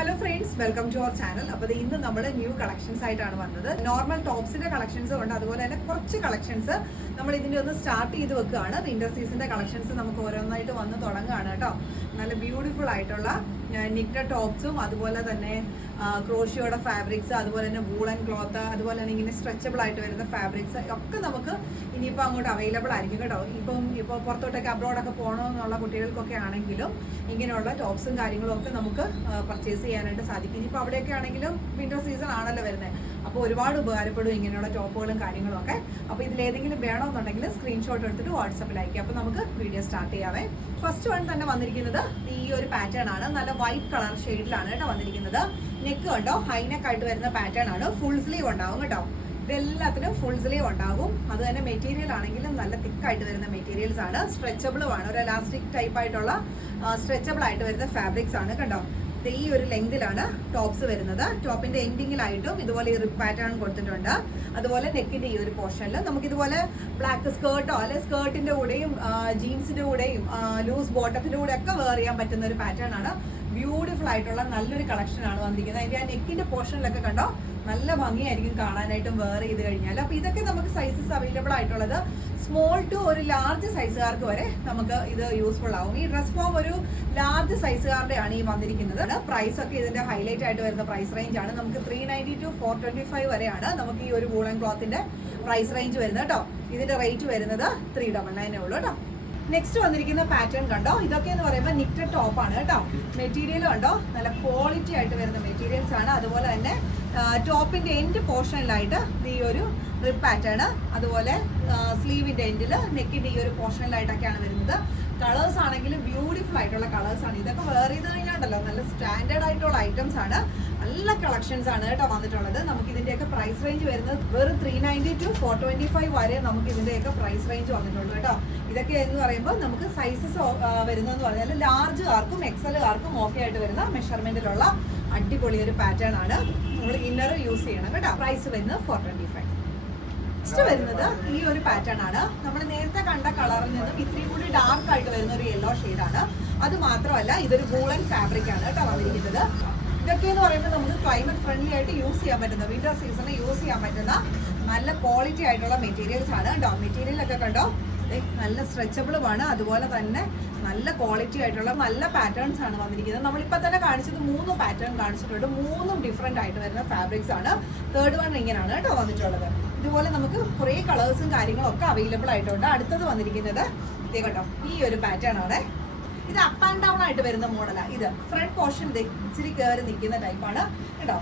Hello friends, welcome to our channel. അപ്പോൾ ഇന്ന് നമ്മൾ ന്യൂ കളക്ഷൻസ് ആയിട്ടാണ് വന്നത്. നോർമൽ ടോപ്സിന്റെ കളക്ഷൻസ് ഉണ്ട്, അതുപോലെ തന്നെ കുറച്ച് കളക്ഷൻസ് നമ്മൾ ഇതിന്റെ ഒന്ന് സ്റ്റാർട്ട് ചെയ്ത് വെക്കുകയാണ്. വിന്റർ സീസണിന്റെ കളക്ഷൻസ് നമുക്ക് ഓരോന്നായിട്ട് വന്ന് തുടങ്ങുകയാണ് കേട്ടോ. നല്ല ബ്യൂട്ടിഫുൾ ആയിട്ടുള്ള നിക്റ്റഡ് ടോപ്സും അതുപോലെ തന്നെ ക്രോഷിയോയുടെ ഫാബ്രിക്സ്, അതുപോലെ തന്നെ വൂളൻ ക്ലോത്ത്, അതുപോലെ തന്നെ ഇങ്ങനെ സ്ട്രെച്ചബിൾ ആയിട്ട് വരുന്ന ഫാബ്രിക്സ് ഒക്കെ നമുക്ക് ഇനിയിപ്പോൾ അങ്ങോട്ട് അവൈലബിൾ ആയിരിക്കും കേട്ടോ. ഇപ്പോൾ പുറത്തോട്ടൊക്കെ അബ്രോഡൊക്കെ പോകണമെന്നുള്ള കുട്ടികൾക്കൊക്കെ ആണെങ്കിലും ഇങ്ങനെയുള്ള ടോപ്സും കാര്യങ്ങളും ഒക്കെ നമുക്ക് പർച്ചേസ് ചെയ്യാനായിട്ട് സാധിക്കും. ഇനിയിപ്പോൾ അവിടെയൊക്കെ ആണെങ്കിലും വിന്റർ സീസൺ ആണല്ലോ വരുന്നത്, അപ്പോൾ ഒരുപാട് ഉപകാരപ്പെടും ഇങ്ങനെയുള്ള ടോപ്പുകളും കാര്യങ്ങളും ഒക്കെ. അപ്പോൾ ഇതിലേതെങ്കിലും വേണമെന്നുണ്ടെങ്കിൽ സ്ക്രീൻഷോട്ട് എടുത്തിട്ട് വാട്സപ്പിൽ അയക്കുക. അപ്പോൾ നമുക്ക് വീഡിയോ സ്റ്റാർട്ട് ചെയ്യാവേ. ഫസ്റ്റ് വൺ തന്നെ വന്നിരിക്കുന്നത് ഈ ഒരു പാറ്റേൺ ആണ്. നല്ല വൈറ്റ് കളർ ഷെയ്ഡിലാണ് കേട്ടോ വന്നിരിക്കുന്നത്. നെക്ക് കണ്ടോ, ഹൈനെക്ക് ആയിട്ട് വരുന്ന പാറ്റേൺ ആണ്. ഫുൾ സ്ലീവ് ഉണ്ടാവും കേട്ടോ. ഇതെല്ലാത്തിനും ഫുൾ സ്ലീവ് ഉണ്ടാകും. അത് തന്നെ മെറ്റീരിയൽ ആണെങ്കിലും നല്ല തിക്കായിട്ട് വരുന്ന മെറ്റീരിയൽസ് ആണ്. സ്ട്രെച്ചബിളും ആണ്, ഒരു എലാസ്റ്റിക് ടൈപ്പ് ആയിട്ടുള്ള സ്ട്രെച്ചബിൾ ആയിട്ട് വരുന്ന ഫാബ്രിക്സ് ആണ് കണ്ടോ. ഈ ഒരു ലെങ്തിലാണ് ടോപ്സ് വരുന്നത്. ടോപ്പിന്റെ എൻഡിങ്ങിലായിട്ടും ഇതുപോലെ ഈ റിപ്പ് പാറ്റേൺ കൊടുത്തിട്ടുണ്ട്. അതുപോലെ നെക്കിന്റെ ഈ ഒരു പോർഷനിൽ നമുക്ക് ഇതുപോലെ ബ്ലാക്ക് സ്കേർട്ടോ അല്ലെ സ്കേർട്ടിന്റെ കൂടെയും ജീൻസിന്റെ കൂടെയും ലൂസ് ബോട്ടത്തിന്റെ കൂടെ ഒക്കെ വെയർ ചെയ്യാൻ പറ്റുന്ന ഒരു പാറ്റേൺ ആണ്. ബ്യൂട്ടിഫുൾ ആയിട്ടുള്ള നല്ലൊരു കളക്ഷൻ ആണ് വന്നിരിക്കുന്നത്. അതിന്റെ ആ നെക്കിന്റെ പോർഷനിലൊക്കെ കണ്ടോ നല്ല ഭംഗിയായിരിക്കും കാണാനായിട്ടും വെയർ ചെയ്ത് കഴിഞ്ഞാൽ. അപ്പൊ ഇതൊക്കെ നമുക്ക് സൈസസ് അവൈലബിൾ ആയിട്ടുള്ളത് സ്മോൾ ടു ഒരു ലാർജ് സൈസുകാർക്ക് വരെ നമുക്ക് ഇത് യൂസ്ഫുൾ ആവും. ഈ ഡ്രസ് ഫോം ഒരു ലാർജ് സൈസുകാരുടെ ആണ് ഈ വന്നിരിക്കുന്നത്. പ്രൈസ് ഒക്കെ ഇതിന്റെ ഹൈലൈറ്റ് ആയിട്ട് വരുന്ന പ്രൈസ് റേഞ്ച് ആണ്. നമുക്ക് 390 to 425 വരെയാണ് നമുക്ക് ഈ ഒരു വൂളൻ ക്ലോത്തിന്റെ പ്രൈസ് റേഞ്ച് വരുന്നത് കേട്ടോ. ഇതിന്റെ റേറ്റ് വരുന്നത് 399 ഉള്ളൂ കേട്ടോ. നെക്സ്റ്റ് വന്നിരിക്കുന്ന പാറ്റേൺ കണ്ടോ, ഇതൊക്കെ എന്ന് പറയുമ്പോൾ നിക്റ്റഡ് ടോപ്പ് ആണ് കേട്ടോ. മെറ്റീരിയൽ കണ്ടോ, നല്ല ക്വാളിറ്റി ആയിട്ട് വരുന്ന മെറ്റീരിയൽസ് ആണ്. അതുപോലെ തന്നെ ടോപ്പിന്റെ എൻഡ് പോർഷനിലായിട്ട് ഈ ഒരു റിപ്പ് പാറ്റേൺ, അതുപോലെ സ്ലീവിന്റെ എൻഡിൽ നെക്കിന്റെ ഈ ഒരു പോർഷനിലായിട്ടൊക്കെയാണ് വരുന്നത്. കളേഴ്സ് ആണെങ്കിലും ബ്യൂട്ടിഫുൾ ആയിട്ടുള്ള കളേഴ്സ് ആണ്. ഇതൊക്കെ വെയർ ചെയ്ത് കഴിഞ്ഞാണ്ടല്ലോ നല്ല സ്റ്റാൻഡേർഡ് ആയിട്ടുള്ള ഐറ്റംസ് ആണ്. നല്ല കളക്ഷൻസ് ആണ് കേട്ടോ വന്നിട്ടുള്ളത്. നമുക്ക് ഇതിന്റെയൊക്കെ പ്രൈസ് റേഞ്ച് വരുന്നത് വെറും 390 to 425 വരെ നമുക്ക് ഇതിന്റെയൊക്കെ പ്രൈസ് റേഞ്ച് വന്നിട്ടുള്ളൂ കേട്ടോ. ഇതൊക്കെ എന്ന് പറയുമ്പോൾ നമുക്ക് സൈസസ് വരുന്നതെന്ന് പറഞ്ഞാൽ ലാർജുകാർക്കും എക്സലുകാർക്കും ഓക്കെ ആയിട്ട് വരുന്ന മെഷർമെന്റിലുള്ള അടിപൊളി ഒരു പാറ്റേൺ ആണ്. നമ്മൾ ഇന്നർ യൂസ് ചെയ്യണം കേട്ടോ. പ്രൈസ് വരുന്നത് 425. നെക്സ്റ്റ് വരുന്നത് ഈ ഒരു പാറ്റേൺ ആണ്. നമ്മൾ നേരത്തെ കണ്ട കളറിൽ നിന്നും ഇത്തിരി കൂടി ഡാർക്ക് ആയിട്ട് വരുന്ന ഒരു യെല്ലോ ഷെയ്ഡാണ്. അത് മാത്രമല്ല ഇതൊരു വൂളൻ ഫാബ്രിക് ആണ് കേട്ടോ വന്നിരിക്കുന്നത്. ഇതൊക്കെ എന്ന് പറയുമ്പോൾ നമുക്ക് ക്ലൈമറ്റ് ഫ്രണ്ട്ലി ആയിട്ട് യൂസ് ചെയ്യാൻ പറ്റുന്ന, വിന്റർ സീസണിൽ യൂസ് ചെയ്യാൻ പറ്റുന്ന നല്ല ക്വാളിറ്റി ആയിട്ടുള്ള മെറ്റീരിയൽസ് ആണ് കേട്ടോ. മെറ്റീരിയലൊക്കെ കണ്ടോ നല്ല സ്ട്രെച്ചബിളുമാണ്. അതുപോലെ തന്നെ നല്ല ക്വാളിറ്റി ആയിട്ടുള്ള നല്ല പാറ്റേൺസ് ആണ് വന്നിരിക്കുന്നത്. നമ്മളിപ്പോൾ തന്നെ കാണിച്ചത് 3 പാറ്റേൺ കാണിച്ചിട്ടുണ്ട്. 3ഉം ഡിഫറെന്റ് ആയിട്ട് വരുന്ന ഫാബ്രിക്സ് ആണ്. തേർഡ് വൺ ഇങ്ങനെയാണ് കേട്ടോ വന്നിട്ടുള്ളത്. ഇതുപോലെ നമുക്ക് കുറേ കളേഴ്സും കാര്യങ്ങളും ഒക്കെ അവൈലബിൾ ആയിട്ടുണ്ട്. അടുത്തത് വന്നിരിക്കുന്നത് ഇതേ കണ്ടോ, ഈ ഒരു പാറ്റേൺ ആണ്. ഇത് അപ്പ് ആൻഡ് ഡൗൺ ആയിട്ട് വരുന്ന മോഡലാണ്. ഇത് ഫ്രണ്ട് പോർഷൻ ഇച്ചിരി കയറി നിൽക്കുന്ന ടൈപ്പാണ് കേട്ടോ.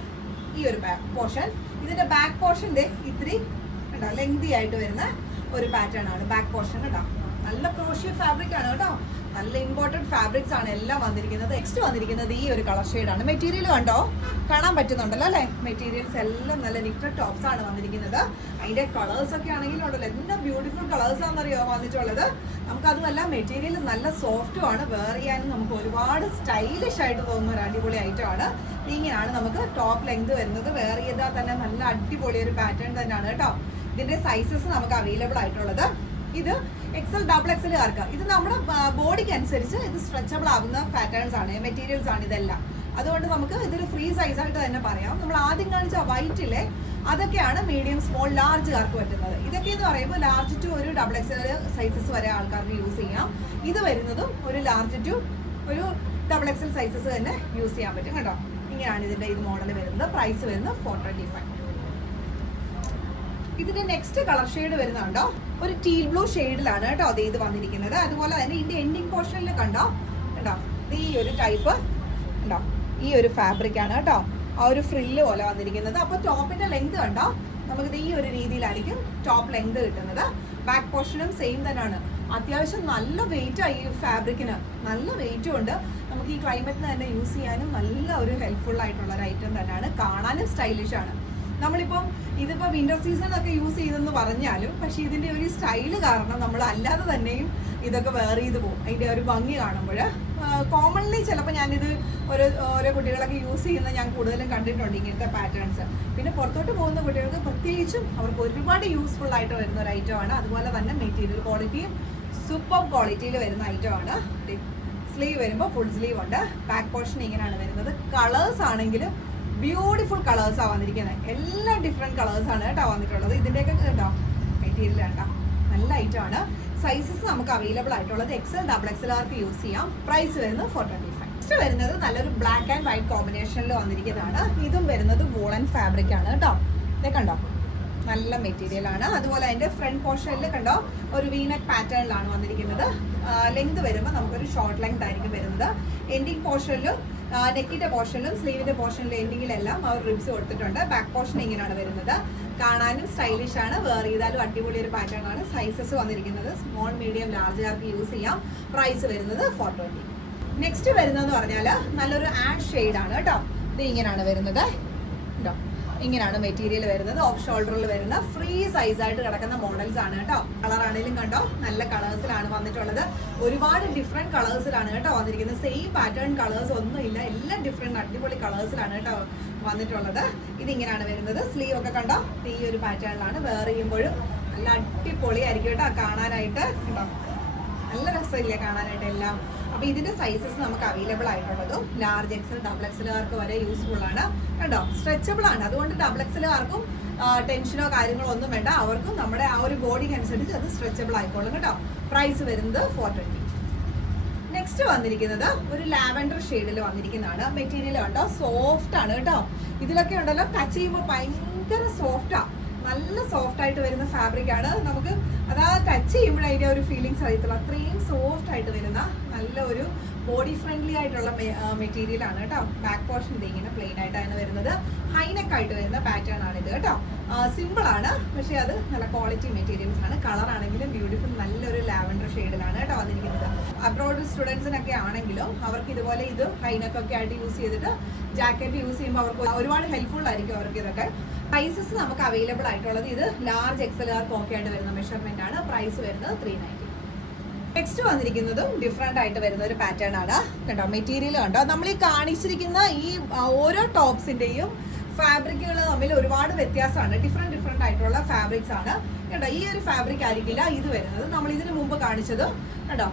ഈ ഒരു പോർഷൻ, ഇതിന്റെ ബാക്ക് പോർഷൻ ഇത്തിരി കേട്ടോ ലെങ്തി ആയിട്ട് വരുന്ന ഒരു പാറ്റേൺ ആണ് ബാക്ക് പോർഷൻ കേട്ടോ. നല്ല ക്രോഷ്യ ഫാബ്രിക് ആണ് കേട്ടോ. നല്ല ഇമ്പോർട്ടൻറ്റ് ഫാബ്രിക്സ് ആണ് എല്ലാം വന്നിരിക്കുന്നത്. നെക്സ്റ്റ് വന്നിരിക്കുന്നത് ഈ ഒരു കളർ ഷെയ്ഡാണ്. മെറ്റീരിയൽ കണ്ടോ, കാണാൻ പറ്റുന്നുണ്ടല്ലോ അല്ലേ. മെറ്റീരിയൽസ് എല്ലാം നല്ല നിക്റ്റഡ് ടോപ്സ് ആണ് വന്നിരിക്കുന്നത്. അതിന്റെ കളേഴ്സ് ഒക്കെ ആണെങ്കിലും ഉണ്ടല്ലോ എന്താ ബ്യൂട്ടിഫുൾ കളേഴ്സ് ആണെന്നറിയോ വന്നിട്ടുള്ളത്. നമുക്കതുമല്ല മെറ്റീരിയൽ നല്ല സോഫ്റ്റും ആണ്. വെയർ ചെയ്യാനും നമുക്ക് ഒരുപാട് സ്റ്റൈലിഷ് ആയിട്ട് തോന്നുന്ന ഒരു അടിപൊളി ഐറ്റം ആണ്. ഇങ്ങനെയാണ് നമുക്ക് ടോപ്പ് ലെങ്ത് വരുന്നത്. വെയർ ചെയ്താൽ തന്നെ നല്ല അടിപൊളി ഒരു പാറ്റേൺ തന്നെയാണ് കേട്ടോ. ഇതിന്റെ സൈസസ് നമുക്ക് അവൈലബിൾ ആയിട്ടുള്ളത് ഇത് എക്സൽ ഡബിൾ എക്സലുകാർക്ക്. ഇത് നമ്മുടെ ബോഡിക്ക് അനുസരിച്ച് ഇത് സ്ട്രെച്ചബിൾ ആവുന്ന പാറ്റേൺസ് ആണ്, മെറ്റീരിയൽസ് ആണ് ഇതെല്ലാം. അതുകൊണ്ട് നമുക്ക് ഇതൊരു ഫ്രീ സൈസ് ആയിട്ട് തന്നെ പറയാം. നമ്മൾ ആദ്യം കാണിച്ച വൈറ്റിലെ അതൊക്കെയാണ് മീഡിയം സ്മോൾ ലാർജുകാർക്ക് പറ്റുന്നത്. ഇതൊക്കെ എന്ന് പറയുമ്പോൾ ലാർജ് ടു ഒരു ഡബിൾ എക്സൽ സൈസസ് വരെ ആൾക്കാർക്ക് യൂസ് ചെയ്യാം. ഇത് വരുന്നതും ഒരു ലാർജ് ടു ഒരു ഡബിൾ എക്സൽ സൈസസ് തന്നെ യൂസ് ചെയ്യാൻ പറ്റും കേട്ടോ. ഇങ്ങനെയാണ് ഇതിന്റെ ഇത് മോഡൽ വരുന്നത്. പ്രൈസ് വരുന്നത് 425. ഇതിന്റെ നെക്സ്റ്റ് കളർ ഷെയ്ഡ് വരുന്നുണ്ടോ, ഒരു ടീൽ ബ്ലൂ ഷെയ്ഡിലാണ് കേട്ടോ അത് ഇത് വന്നിരിക്കുന്നത്. അതുപോലെ തന്നെ ഇതിന്റെ എൻഡിങ് പോർഷനിൽ കണ്ടോ ഈ ഒരു ടൈപ്പ് ഉണ്ടോ, ഈ ഒരു ഫാബ്രിക് ആണ് കേട്ടോ. ആ ഒരു ഫ്രില്ല് പോലെ വന്നിരിക്കുന്നത്. അപ്പൊ ടോപ്പിന്റെ ലെങ്ത് കണ്ടോ നമുക്കിത് ഈ ഒരു രീതിയിലായിരിക്കും ടോപ്പ് ലെങ്ത് കിട്ടുന്നത്. ബാക്ക് പോർഷനും സെയിം തന്നെയാണ്. അത്യാവശ്യം നല്ല വെയിറ്റ് ആയി ഈ ഫാബ്രിക്കിന്, നല്ല വെയിറ്റും ഉണ്ട്. നമുക്ക് ഈ ക്ലൈമറ്റിന് തന്നെ യൂസ് ചെയ്യാനും നല്ല ഒരു ഹെൽപ്ഫുൾ ആയിട്ടുള്ള ഒരു ഐറ്റം തന്നെയാണ്. കാണാനും സ്റ്റൈലിഷ് ആണ്. നമ്മളിപ്പം ഇതിപ്പോ വിന്റർ സീസൺ ഒക്കെ യൂസ് ചെയ്തെന്ന് പറഞ്ഞാലും പക്ഷെ ഇതിന്റെ ഒരു സ്റ്റൈല് കാരണം നമ്മൾ അല്ലാതെ തന്നെയും ഇതൊക്കെ വെയർ ചെയ്ത് പോകും. അതിന്റെ ഒരു ഭംഗി കാണുമ്പോൾ കോമൺലി ചിലപ്പോൾ ഞാനിത് ഓരോ കുട്ടികളൊക്കെ യൂസ് ചെയ്യുന്ന ഞാൻ കൂടുതലും കണ്ടിട്ടുണ്ട് ഇങ്ങനത്തെ പാറ്റേൺസ്. പിന്നെ പുറത്തോട്ട് പോകുന്ന കുട്ടികൾക്ക് പ്രത്യേകിച്ചും അവർക്ക് ഒരുപാട് യൂസ്ഫുൾ ആയിട്ട് വരുന്ന ഒരു ഐറ്റമാണ്. അതുപോലെ തന്നെ മെറ്റീരിയൽ ക്വാളിറ്റിയും സൂപ്പർ ക്വാളിറ്റിയിൽ വരുന്ന ഐറ്റമാണ്. സ്ലീവ് വരുമ്പോൾ ഫുൾ സ്ലീവ് ഉണ്ട്. ബാക്ക് പോർഷൻ ഇങ്ങനെയാണ് വരുന്നത്. കളേഴ്സ് ആണെങ്കിലും ബ്യൂട്ടിഫുൾ കളേഴ്സാണ് വന്നിരിക്കുന്നത്. എല്ലാം ഡിഫറെൻറ്റ് കളേഴ്സാണ് കേട്ടോ വന്നിട്ടുള്ളത്. ഇതിൻ്റെയൊക്കെ കേട്ടോ മെറ്റീരിയൽ കേട്ടോ നല്ല ഐറ്റം ആണ്. സൈസസ് നമുക്ക് അവൈലബിൾ ആയിട്ടുള്ളത് XL XXL ആർക്ക് യൂസ് ചെയ്യാം. പ്രൈസ് വരുന്നത് 425. നെക്സ്റ്റ് വരുന്നത് നല്ലൊരു ബ്ലാക്ക് ആൻഡ് വൈറ്റ് കോമ്പിനേഷനിൽ വന്നിരിക്കുന്നതാണ്. ഇതും വരുന്നത് വൂളൻ ഫാബ്രിക് ആണ് കേട്ടോ. ഇതൊക്കെ കണ്ടോ നല്ല മെറ്റീരിയൽ ആണ്. അതുപോലെ അതിന്റെ ഫ്രണ്ട് പോർഷനിൽ കണ്ടോ ഒരു വീനെക്ക് പാറ്റേണിലാണ് വന്നിരിക്കുന്നത്. ലെങ്ത് വരുമ്പോൾ നമുക്കൊരു ഷോർട്ട് ലെങ്ത് ആയിരിക്കും വരുന്നത്. എൻഡിങ് പോർഷനിലും നെക്കിന്റെ പോർഷനിലും സ്ലീവിന്റെ പോർഷനിലും എൻഡിങ്ങിലെല്ലാം അവർ റിബ്സ് കൊടുത്തിട്ടുണ്ട്. ബാക്ക് പോർഷൻ ഇങ്ങനെയാണ് വരുന്നത്. കാണാനും സ്റ്റൈലിഷ് ആണ്. വേറെ ചെയ്താലും അടിപൊളി ഒരു പാറ്റേൺ ആണ്. സൈസസ് വന്നിരിക്കുന്നത് സ്മോൾ, മീഡിയം, ലാർജ് ആർക്ക് യൂസ് ചെയ്യാം. പ്രൈസ് വരുന്നത് 420. നെക്സ്റ്റ് വരുന്നതെന്ന് പറഞ്ഞാൽ നല്ലൊരു ആഷ് ഷെയ്ഡ് ആണ് കേട്ടോ. ഇത് ഇങ്ങനെയാണ് വരുന്നത് കേട്ടോ. ഇങ്ങനെയാണ് മെറ്റീരിയൽ വരുന്നത്. ഓഫ് ഷോൾഡറിൽ വരുന്ന ഫ്രീ സൈസ് ആയിട്ട് കിടക്കുന്ന മോഡൽസ് ആണ് കേട്ടോ. കളർ ആണെങ്കിലും കണ്ടോ നല്ല കളേഴ്സിലാണ് വന്നിട്ടുള്ളത്. ഒരുപാട് ഡിഫറെന്റ് കളേഴ്സിലാണ് കേട്ടോ വന്നിരിക്കുന്നത്. സെയിം പാറ്റേൺ കളേഴ്സ് ഒന്നും ഇല്ല. എല്ലാം ഡിഫറെന്റ് അടിപൊളി കളേഴ്സിലാണ് കേട്ടോ വന്നിട്ടുള്ളത്. ഇതിങ്ങനെയാണ് വരുന്നത്. സ്ലീവ് ഒക്കെ കണ്ടോ ഈ ഒരു പാറ്റേണിലാണ്. വേറെ ചെയ്യുമ്പോഴും നല്ല അടിപൊളിയായിരിക്കും കേട്ടോ കാണാനായിട്ട്. കേട്ടോ നല്ല രസമില്ലേ കാണാനായിട്ട് എല്ലാം. അപ്പൊ ഇതിന്റെ സൈസസ് നമുക്ക് അവൈലബിൾ ആയിട്ടുള്ളതും ലാർജ് XL XXL ആർക്ക് വരെ യൂസ്ഫുൾ ആണ് കേട്ടോ. സ്ട്രെച്ചബിൾ ആണ്. അതുകൊണ്ട് XXL ആർക്കും ടെൻഷനോ കാര്യങ്ങളോ ഒന്നും വേണ്ട. അവർക്കും നമ്മുടെ ആ ഒരു ബോഡിക്ക് അനുസരിച്ച് അത് സ്ട്രെച്ചബിൾ ആയിക്കോളും കേട്ടോ. പ്രൈസ് വരുന്നത് 420. നെക്സ്റ്റ് വന്നിരിക്കുന്നത് ഒരു ലാവൻഡർ ഷെയ്ഡിൽ വന്നിരിക്കുന്നതാണ്. മെറ്റീരിയൽ കണ്ടോ സോഫ്റ്റ് ആണ് കേട്ടോ. ഇതിലൊക്കെ ഉണ്ടല്ലോ ടച്ച് ചെയ്യുമ്പോൾ ഭയങ്കര സോഫ്റ്റാ. നല്ല സോഫ്റ്റ് ആയിട്ട് വരുന്ന ഫാബ്രിക് ആണ്. നമുക്ക് അതാ ടച്ച് ചെയ്യുമ്പോൾ അതിന്റെ ഒരു ഫീലിങ്സ് അറിയത്തുള്ളൂ. അത്രയും സോഫ്റ്റ് ആയിട്ട് വരുന്ന നല്ല ഒരു ബോഡി ഫ്രണ്ട്ലി ആയിട്ടുള്ള മെറ്റീരിയൽ ആണ് കേട്ടോ. ബാക്ക് പോർഷൻ ഇങ്ങനെ പ്ലെയിൻ ആയിട്ടാണ് വരുന്നത്. ഹൈനെക്ക് ആയിട്ട് വരുന്ന പാറ്റേൺ ആണ് ഇത് കേട്ടോ. സിമ്പിൾ ആണ്, പക്ഷെ അത് നല്ല ക്വാളിറ്റി മെറ്റീരിയൽസ് ആണ്. കളർ ആണെങ്കിലും ബ്യൂട്ടിഫുൾ നല്ലൊരു ലാവൻഡർ ഷെയ്ഡിലാണ് കേട്ടോ വന്നിരിക്കുന്നത്. അബ്രോഡ് സ്റ്റുഡൻസിനൊക്കെ ആണെങ്കിലും അവർക്ക് ഇതുപോലെ ഇത് ഹൈനെക്ക് ഒക്കെ ആയിട്ട് യൂസ് ചെയ്തിട്ട് ജാക്കറ്റ് യൂസ് ചെയ്യുമ്പോൾ അവർക്ക് ഒരുപാട് ഹെൽപ്ഫുൾ ആയിരിക്കും അവർക്ക് ഇതൊക്കെ. സൈസസ് നമുക്ക് അവൈലബിൾ ആയിട്ടുള്ളത് ഇത് ലാർജ് XL ആർക്ക് ഓക്കെ ആയിട്ട് വരുന്ന മെഷർമെന്റ് ആണ്. പ്രൈസ് വരുന്നത് 390. നെക്സ്റ്റ് വന്നിരിക്കുന്നതും ഡിഫറെന്റ് ആയിട്ട് വരുന്ന ഒരു പാറ്റേൺ ആണ് കേട്ടോ. മെറ്റീരിയൽ കണ്ടോ നമ്മൾ ഈ കാണിച്ചിരിക്കുന്ന ഈ ഓരോ ടോപ്സിന്റെയും ഫാബ്രിക്കുകൾ തമ്മിൽ ഒരുപാട് വ്യത്യാസമാണ്. ഡിഫറെന്റ് ആയിട്ടുള്ള ഫാബ്രിക്സ് ആണ് കേട്ടോ. ഈ ഒരു ഫാബ്രിക് ആയിരിക്കില്ല ഇത് വരുന്നത്. നമ്മൾ ഇതിനു മുമ്പ് കാണിച്ചത് കേട്ടോ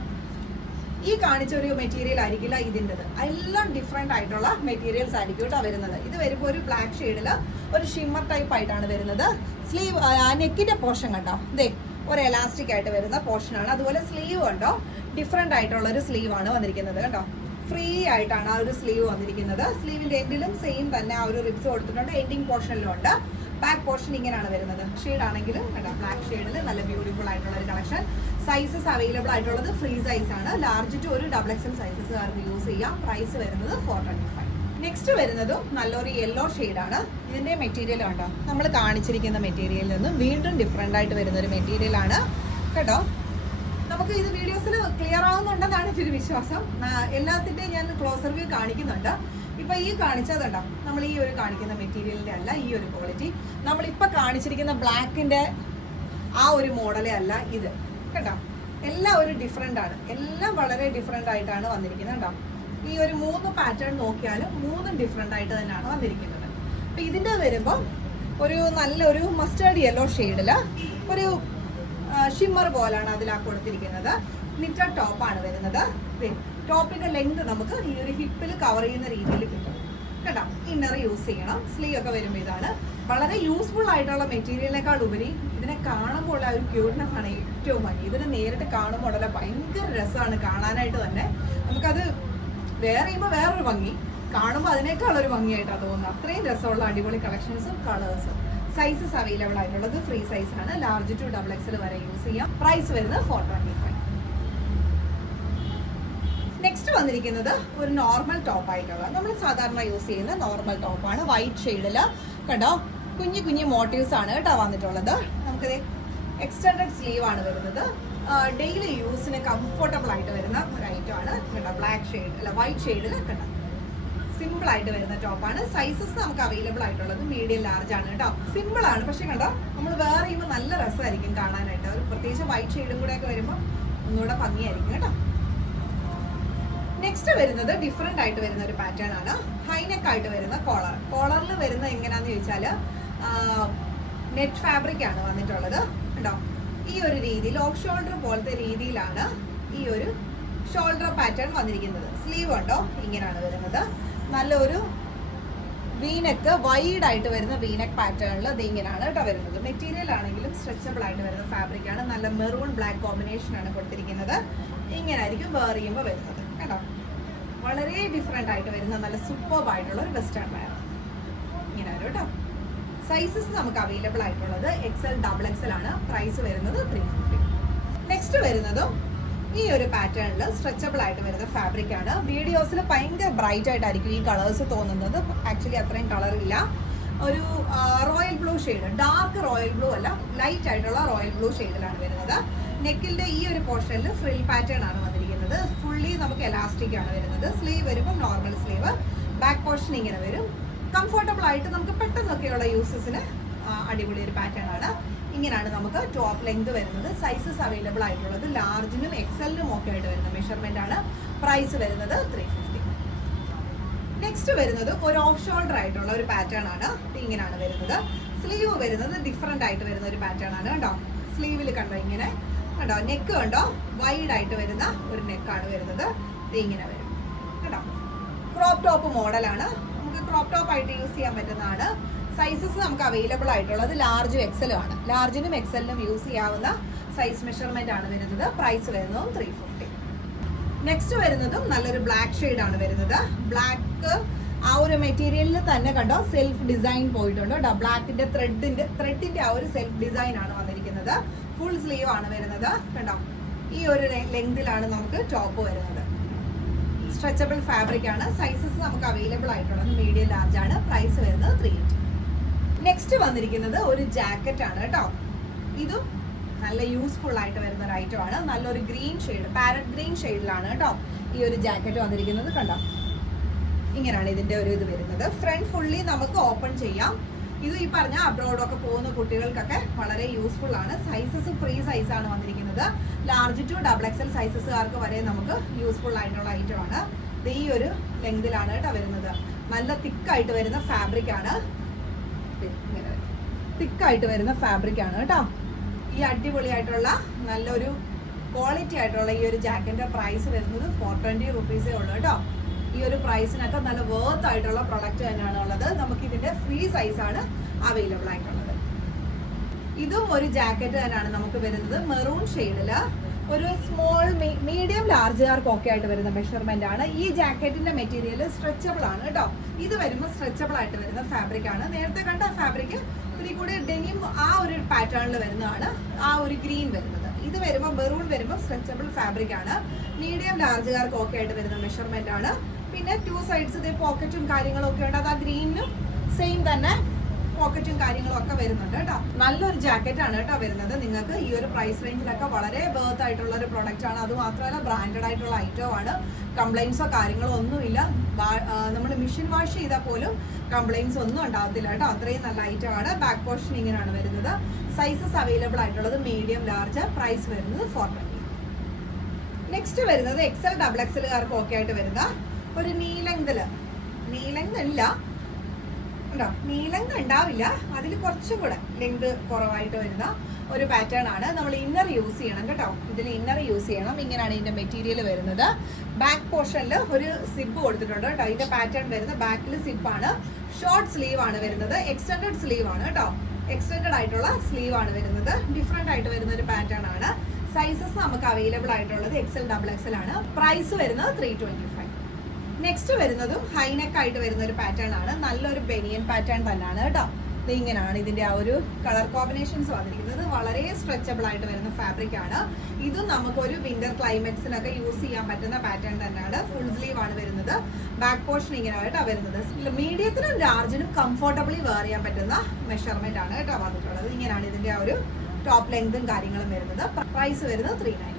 ഈ കാണിച്ച ഒരു മെറ്റീരിയൽ ആയിരിക്കില്ല ഇതിൻ്റെത്. എല്ലാം ഡിഫറെന്റ് ആയിട്ടുള്ള മെറ്റീരിയൽസ് ആയിരിക്കും കേട്ടോ വരുന്നത്. ഇത് വരുമ്പോൾ ഒരു ബ്ലാക്ക് ഷെയ്ഡിൽ ഒരു ഷിമ്മർ ടൈപ്പ് ആയിട്ടാണ് വരുന്നത്. സ്ലീവ് നെക്കിന്റെ പോർഷൻ കണ്ടോ ഇതേ ഒരു എലാസ്റ്റിക് ആയിട്ട് വരുന്ന പോർഷൻ ആണ്. അതുപോലെ സ്ലീവ് കണ്ടോ ഡിഫറെന്റ് ആയിട്ടുള്ള ഒരു സ്ലീവ് ആണ് വന്നിരിക്കുന്നത് കേട്ടോ. ഫ്രീ ആയിട്ടാണ് ആ ഒരു സ്ലീവ് വന്നിരിക്കുന്നത്. സ്ലീവിന്റെ എൻഡിലും സെയിം തന്നെ ആ ഒരു റിബ്സ് കൊടുത്തിട്ടുണ്ട്. എൻഡിങ് പോർഷനിലും ഉണ്ട്. ബാക്ക് പോർഷൻ ഇങ്ങനെയാണ് വരുന്നത്. ഷെയ്ഡ് ആണെങ്കിലും കേട്ടോ ബ്ലാക്ക് ഷെയ്ഡിൽ നല്ല ബ്യൂട്ടിഫുൾ ആയിട്ടുള്ള ഒരു കളക്ഷൻ. സൈസസ് അവൈലബിൾ ആയിട്ടുള്ളത് ഫ്രീ സൈസ് ആണ്. ലാർജ് ടു ഒരു XXL സൈസസ് ആർക്ക് യൂസ് ചെയ്യാം. പ്രൈസ് വരുന്നത് 425. നെക്സ്റ്റ് വരുന്നതും നല്ലൊരു യെല്ലോ ഷെയ്ഡാണ്. ഇതിന്റെ മെറ്റീരിയൽ കണ്ടോ നമ്മൾ കാണിച്ചിരിക്കുന്ന മെറ്റീരിയലിൽ നിന്നും വീണ്ടും ഡിഫറെന്റ് ആയിട്ട് വരുന്ന ഒരു മെറ്റീരിയൽ ആണ് കേട്ടോ. നമുക്ക് ഇത് വീഡിയോസിൽ ക്ലിയർ ആവുന്നുണ്ടെന്നാണ് എൻ്റെ ഒരു വിശ്വാസം. എല്ലാത്തിൻ്റെയും ഞാൻ ക്ലോസർ വ്യൂ കാണിക്കുന്നുണ്ട്. ഇപ്പൊ ഈ കാണിച്ചതുണ്ടോ നമ്മൾ ഈ ഒരു കാണിക്കുന്ന മെറ്റീരിയലിന്റെ അല്ല ഈ ഒരു ക്വാളിറ്റി. നമ്മളിപ്പോൾ കാണിച്ചിരിക്കുന്ന ബ്ലാക്കിന്റെ ആ ഒരു മോഡലേ അല്ല ഇത് കേട്ടോ. എല്ലാം ഒരു ഡിഫറെന്റ് ആണ്. എല്ലാം വളരെ ഡിഫറെന്റ് ആയിട്ടാണ് വന്നിരിക്കുന്നത് കേട്ടോ. ഈ ഒരു 3 പാറ്റേൺ നോക്കിയാലും 3 ഡിഫറെന്റ് ആയിട്ട് തന്നെയാണ് വന്നിരിക്കുന്നത്. അപ്പൊ ഇതിന്റെ വരുമ്പോൾ ഒരു നല്ലൊരു മസ്റ്റേർഡ് യെല്ലോ ഷെയ്ഡില് ഒരു ഷിമ്മർ പോലാണ് അതിലാ കൊടുത്തിരിക്കുന്നത്. നിറ്റഡ് ടോപ്പാണ് വരുന്നത്. ടോപ്പിന്റെ ലെങ്ത് നമുക്ക് ഈ ഒരു ഹിപ്പിൽ കവർ ചെയ്യുന്ന രീതിയിൽ കിട്ടും കേട്ടോ. ഇന്നർ യൂസ് ചെയ്യണം. സ്ലീവ് ഒക്കെ വരുമ്പോൾ ഇതാണ് വളരെ യൂസ്ഫുൾ ആയിട്ടുള്ള മെറ്റീരിയലിനേക്കാൾ ഉപരി ഇതിനെ കാണുമ്പോൾ ആ ഒരു ക്യൂട്ട്നെസ് ആണ് ഏറ്റവും ഭംഗി. ഇതിനെ നേരിട്ട് കാണുമ്പോൾ ഉടനെ ഭയങ്കര രസമാണ് കാണാനായിട്ട് തന്നെ. നമുക്കത് വേറെ ചെയ്യുമ്പോൾ വേറൊരു ഭംഗി, കാണുമ്പോൾ അതിനേക്കാൾ ഒരു ഭംഗിയായിട്ടാണ് തോന്നുന്നത്. അത്രയും രസമുള്ള അടിപൊളി കളക്ഷൻസും കളേഴ്സും. സൈസസ് അവൈലബിൾ ആയിട്ടുള്ളത് ഫ്രീ സൈസ് ആണ്. ലാർജ് ടു XXL വരെ യൂസ് ചെയ്യാം. പ്രൈസ് വരുന്നത് 425. നെക്സ്റ്റ് വന്നിരിക്കുന്നത് ഒരു നോർമൽ ടോപ്പ് ആയിട്ടുള്ള നമ്മൾ സാധാരണ യൂസ് ചെയ്യുന്ന നോർമൽ ടോപ്പാണ്. വൈറ്റ് ഷെയ്ഡില് കണ്ടോ കുഞ്ഞു കുഞ്ഞു മോട്ടീവ്സ് ആണ് കേട്ടോ വന്നിട്ടുള്ളത്. നമുക്കിത് എക്സ്റ്റൻഡഡ് സ്ലീവ് ആണ് വരുന്നത്. ഡെയിലി യൂസിന് കംഫർട്ടബിൾ ആയിട്ട് വരുന്ന ഒരു ഐറ്റം ആണ് കേട്ടോ. ബ്ലാക്ക് ഷെയ്ഡ് അല്ല വൈറ്റ് ഷെയ്ഡിൽ കേട്ടോ സിമ്പിൾ ആയിട്ട് വരുന്ന ടോപ്പാണ്. സൈസസ് നമുക്ക് അവൈലബിൾ ആയിട്ടുള്ളത് മീഡിയം ലാർജ് ആണ് കേട്ടോ. സിമ്പിൾ ആണ്, പക്ഷെ കണ്ടോ നമ്മൾ വേറെ ചെയ്യുമ്പോൾ നല്ല രസമായിരിക്കും കാണാനായിട്ട്. ഒരു പ്രത്യേകിച്ച് വൈറ്റ് ഷെയ്ഡും കൂടെ ഒക്കെ വരുമ്പോൾ ഒന്നുകൂടെ ഭംഗിയായിരിക്കും കേട്ടോ. നെക്സ്റ്റ് വരുന്നത് ഡിഫറെന്റ് ആയിട്ട് വരുന്ന ഒരു പാറ്റേൺ ആണ്. ഹൈനെക്ക് ആയിട്ട് വരുന്ന കോളർ. കോളറിൽ വരുന്ന എങ്ങനെയാന്ന് ചോദിച്ചാൽ നെറ്റ് ഫാബ്രിക് ആണ് വന്നിട്ടുള്ളത് കേട്ടോ. ഈ ഒരു രീതിയിൽ ഓഫ് ഷോൾഡർ പോലത്തെ രീതിയിലാണ് ഈ ഒരു ഷോൾഡർ പാറ്റേൺ വന്നിരിക്കുന്നത്. സ്ലീവ് ഉണ്ടോ ഇങ്ങനെയാണ് വരുന്നത്. നല്ലൊരു വീനെക്ക് വൈഡ് ആയിട്ട് വരുന്ന വീനെക്ക് പാറ്റേണിൽ ഇത് ഇങ്ങനെയാണ് കേട്ടോ വരുന്നത്. മെറ്റീരിയൽ ആണെങ്കിലും സ്ട്രെച്ചബിൾ ആയിട്ട് വരുന്ന ഫാബ്രിക് ആണ്. നല്ല മെറൂൺ ബ്ലാക്ക് കോമ്പിനേഷൻ ആണ് കൊടുത്തിരിക്കുന്നത്. ഇങ്ങനെ ആയിരിക്കും വെയർ ചെയ്യുമ്പോൾ വരുന്നത് കേട്ടോ. വളരെ ഡിഫറെന്റ് ആയിട്ട് വരുന്ന നല്ല സൂപ്പർബ് ആയിട്ടുള്ള ഒരു വെസ്റ്റേൺ വെയർ ഇങ്ങനെ വരും കേട്ടോ. സൈസസ് നമുക്ക് അവൈലബിൾ ആയിട്ടുള്ളത് XL XXL ആണ്. പ്രൈസ് വരുന്നത് 350. നെക്സ്റ്റ് വരുന്നതും ഈ ഒരു പാറ്റേണിൽ സ്ട്രെച്ചബിൾ ആയിട്ട് വരുന്ന ഫാബ്രിക് ആണ്. വീഡിയോസിൽ ഭയങ്കര ബ്രൈറ്റ് ആയിട്ടായിരിക്കും ഈ കളേഴ്സ് തോന്നുന്നത്. ആക്ച്വലി അത്രയും കളർ ഇല്ല. ഒരു royal blue shade, dark royal blue അല്ല, ലൈറ്റ് ആയിട്ടുള്ള റോയൽ ബ്ലൂ ഷെയ്ഡിലാണ് വരുന്നത്. നെക്കിന്റെ ഈ ഒരു പോർഷനിൽ ഫ്രിൽ പാറ്റേൺ ആണ് വന്നിരിക്കുന്നത്. ഫുള്ളി നമുക്ക് എലാസ്റ്റിക് ആണ് വരുന്നത്. സ്ലീവ് വരുമ്പോൾ നോർമൽ സ്ലീവ്, ബാക്ക് പോർഷൻ ഇങ്ങനെ വരും. കംഫർട്ടബിൾ ആയിട്ട് നമുക്ക് പെട്ടെന്നൊക്കെയുള്ള യൂസസിന് അടിപൊളി ഒരു പാറ്റേൺ ആണ്. ഇങ്ങനെയാണ് നമുക്ക് ടോപ്പ് ലെങ്ത് വരുന്നത്. സൈസസ് അവൈലബിൾ ആയിട്ടുള്ളത് ലാർജിനും XL-നും ഒക്കെ ആയിട്ട് വരുന്ന മെഷർമെന്റ് ആണ്. പ്രൈസ് വരുന്നത് 350. നെക്സ്റ്റ് വരുന്നത് ഒരു ഓഫ് ഷോൾഡർ ആയിട്ടുള്ള ഒരു പാറ്റേൺ ആണ്. ഇങ്ങനെയാണ് വരുന്നത്. സ്ലീവ് വരുന്നത് ഡിഫറെന്റ് ആയിട്ട് വരുന്ന ഒരു പാറ്റേൺ ആണ് കേട്ടോ. സ്ലീവിൽ കണ്ടോ ഇങ്ങനെ കേട്ടോ. നെക്ക് കണ്ടോ വൈഡ് ആയിട്ട് വരുന്ന ഒരു നെക്കാണ് വരുന്നത്. ഇങ്ങനെ വരും കേട്ടോ. ക്രോപ്പ് ടോപ്പ് മോഡലാണ്. നമുക്ക് ക്രോപ്പ് ടോപ്പ് ആയിട്ട് യൂസ് ചെയ്യാൻ പറ്റുന്നതാണ്. സൈസസ് നമുക്ക് അവൈലബിൾ ആയിട്ടുള്ളത് ലാർജും XL-ഉം ആണ്. ലാർജിനും XL-നും യൂസ് ചെയ്യാവുന്ന സൈസ് മെഷർമെന്റ് ആണ് വരുന്നത്. പ്രൈസ് വരുന്നതും 350. നെക്സ്റ്റ് വരുന്നതും നല്ലൊരു ബ്ലാക്ക് ഷെയ്ഡ് ആണ് വരുന്നത്. ബ്ലാക്ക് ആ ഒരു മെറ്റീരിയലിൽ തന്നെ കണ്ടോ സെൽഫ് ഡിസൈൻ പോയിട്ടുണ്ട് കേട്ടോ. ബ്ലാക്കിന്റെ ത്രെഡിന്റെ ആ ഒരു സെൽഫ് ഡിസൈൻ ആണ് വന്നിരിക്കുന്നത്. ഫുൾ സ്ലീവ് ആണ് വരുന്നത് കണ്ടോ. ഈ ഒരു ലെങ്തിലാണ് നമുക്ക് ടോപ്പ് വരുന്നത്. സ്ട്രെച്ചബിൾ ഫാബ്രിക് ആണ്. സൈസസ് നമുക്ക് അവൈലബിൾ ആയിട്ടുള്ളത് മീഡിയം ലാർജ് ആണ്. പ്രൈസ് വരുന്നത് 380. നെക്സ്റ്റ് വന്നിരിക്കുന്നത് ഒരു ജാക്കറ്റ് ആണ് കേട്ടോ. ഇതും നല്ല യൂസ്ഫുൾ ആയിട്ട് വരുന്ന ഒരു ഐറ്റം ആണ്. നല്ലൊരു ഗ്രീൻ ഷെയ്ഡ്, പാരറ്റ് ഗ്രീൻ ഷെയ്ഡിലാണ് കേട്ടോ ഈ ഒരു ജാക്കറ്റ് വന്നിരിക്കുന്നത് കണ്ടോ. ഇങ്ങനെയാണ് ഇതിന്റെ ഒരു ഇത് വരുന്നത്. ഫ്രണ്ട് ഫുള്ളി നമുക്ക് ഓപ്പൺ ചെയ്യാം. ഇത് ഈ പറഞ്ഞ അബ്രോഡൊക്കെ പോകുന്ന കുട്ടികൾക്കൊക്കെ വളരെ യൂസ്ഫുൾ ആണ്. സൈസസ് ഫ്രീ സൈസ് ആണ് വന്നിരിക്കുന്നത്. ലാർജ് ടു XXL സൈസസുകാർക്ക് വരെ നമുക്ക് യൂസ്ഫുൾ ആയിട്ടുള്ള ഐറ്റം ആണ്. ഇത് ഈ ഒരു ലെങ്തിലാണ് കേട്ടോ വരുന്നത്. നല്ല തിക്കായിട്ട് വരുന്ന ഫാബ്രിക് ആണ്. തിക്കായിട്ട് വരുന്ന ഫാബ്രിക് ആണ് കേട്ടോ. ഈ അടിപൊളിയായിട്ടുള്ള നല്ലൊരു ക്വാളിറ്റി ആയിട്ടുള്ള ഈ ഒരു ജാക്കറ്റിന്റെ പ്രൈസ് വരുന്നത് 420 റുപ്പീസേ ഉള്ളൂ കേട്ടോ. ഈ ഒരു പ്രൈസിനൊക്കെ നല്ല വർത്ത് ആയിട്ടുള്ള പ്രൊഡക്റ്റ് തന്നെയാണ് ഉള്ളത്. നമുക്ക് ഇതിന്റെ ഫ്രീ സൈസ് ആണ് അവൈലബിൾ ആയിട്ടുള്ളത്. ഇതും ഒരു ജാക്കറ്റ് തന്നെയാണ് നമുക്ക് വരുന്നത്. മെറൂൺ ഷെയ്ഡില് ഒരു സ്മോൾ മീഡിയം ലാർജുകാർക്ക് ഒക്കെ ആയിട്ട് വരുന്ന മെഷർമെന്റ് ആണ്. ഈ ജാക്കറ്റിന്റെ മെറ്റീരിയൽ സ്ട്രെച്ചബിൾ ആണ് കേട്ടോ. ഇത് വരുമ്പോൾ സ്ട്രെച്ചബിൾ ആയിട്ട് വരുന്ന ഫാബ്രിക് ആണ്. നേരത്തെ കണ്ട ഫാബ്രിക് ഇത്തിരി കൂടി ഡെനിം ആ ഒരു പാറ്റേണിൽ വരുന്നതാണ്. ആ ഒരു ഗ്രീൻ വരുന്നത്. ഇത് വരുമ്പോൾ മെറൂൺ വരുമ്പോൾ സ്ട്രെച്ചബിൾ ഫാബ്രിക് ആണ്. മീഡിയം ലാർജുകാർക്ക് ഒക്കെ ആയിട്ട് വരുന്ന മെഷർമെന്റ് ആണ്. പിന്നെ 2 സൈഡ്സ് ഇതേ പോക്കറ്റും കാര്യങ്ങളും ഒക്കെ ഉണ്ട്. അത് ആ ഗ്രീനിനും സെയിം തന്നെ പോക്കറ്റും കാര്യങ്ങളും ഒക്കെ വരുന്നുണ്ട് കേട്ടോ. നല്ലൊരു ജാക്കറ്റ് ആണ് കേട്ടോ വരുന്നത്. നിങ്ങൾക്ക് ഈ ഒരു പ്രൈസ് റേഞ്ചിലൊക്കെ വളരെ ബർത്ത് ആയിട്ടുള്ള ഒരു പ്രൊഡക്റ്റ് ആണ്. അത് മാത്രമല്ല ബ്രാൻഡഡ് ആയിട്ടുള്ള ഐറ്റം ആണ്. കംപ്ലൈൻസോ കാര്യങ്ങളോ ഒന്നുമില്ല. നമ്മൾ മെഷീൻ വാഷ് ചെയ്താൽ പോലും കംപ്ലൈൻസ് ഒന്നും ഉണ്ടാകത്തില്ല കേട്ടോ. അത്രയും നല്ല ഐറ്റം ആണ്. ബാക്ക് പോർഷൻ ഇങ്ങനെയാണ് വരുന്നത്. സൈസസ് അവൈലബിൾ ആയിട്ടുള്ളത് മീഡിയം ലാർജ്. പ്രൈസ് വരുന്നത് 420. നെക്സ്റ്റ് വരുന്നത് XL XXLകാർക്ക് ഒക്കെ ആയിട്ട് വരുന്ന ഒരു നീലങ്തില്, നീലങ്ത് അല്ല ഉണ്ടോ, നീലങ്ത് ഉണ്ടാവില്ല, അതിൽ കുറച്ചും കൂടെ ലെങ്ത് കുറവായിട്ട് വരുന്ന ഒരു പാറ്റേൺ ആണ്. നമ്മൾ ഇന്നർ യൂസ് ചെയ്യണം കേട്ടോ. ഇതിൽ ഇന്നർ യൂസ് ചെയ്യണം. ഇങ്ങനെയാണ് ഇതിന്റെ മെറ്റീരിയൽ വരുന്നത്. ബാക്ക് പോർഷനിൽ ഒരു സിബ് കൊടുത്തിട്ടുണ്ട് കേട്ടോ. ഇതിന്റെ പാറ്റേൺ വരുന്നത് ബാക്കിൽ സിബാണ്. ഷോർട്ട് സ്ലീവ് ആണ് വരുന്നത്. എക്സ്റ്റൻഡഡ് സ്ലീവ് ആണ് കേട്ടോ. എക്സ്റ്റൻഡഡ് ആയിട്ടുള്ള സ്ലീവ് ആണ് വരുന്നത്. ഡിഫറെന്റ് ആയിട്ട് വരുന്ന ഒരു പാറ്റേൺ ആണ്. സൈസസ് നമുക്ക് അവൈലബിൾ ആയിട്ടുള്ളത് XL XXL ആണ്. പ്രൈസ് വരുന്നത് 325. നെക്സ്റ്റ് വരുന്നതും ഹൈനെക്ക് ആയിട്ട് വരുന്ന ഒരു പാറ്റേൺ ആണ്. നല്ലൊരു ബെനിയൻ പാറ്റേൺ തന്നെയാണ് കേട്ടോ. ഇങ്ങനെയാണ് ഇതിന്റെ ആ ഒരു കളർ കോമ്പിനേഷൻസ് വന്നിരിക്കുന്നത്. വളരെ സ്ട്രെച്ചബിൾ ആയിട്ട് വരുന്ന ഫാബ്രിക് ആണ്. ഇതും നമുക്കൊരു വിന്റർ ക്ലൈമറ്റ്സിനൊക്കെ യൂസ് ചെയ്യാൻ പറ്റുന്ന പാറ്റേൺ തന്നെയാണ്. ഫുൾ സ്ലീവ് ആണ് വരുന്നത്. ബാക്ക് പോർഷൻ ഇങ്ങനെയായിട്ടാണ് വരുന്നത്. മീഡിയത്തിനും ലാർജിനും കംഫർട്ടബിളി വെയർ ചെയ്യാൻ പറ്റുന്ന മെഷർമെന്റ് ആണ് കേട്ടോ വന്നിട്ടുള്ളത്. ഇങ്ങനെയാണ് ഇതിന്റെ ആ ഒരു ടോപ്പ് ലെങ്തും കാര്യങ്ങളും വരുന്നത്. പ്രൈസ് വരുന്നത് 390.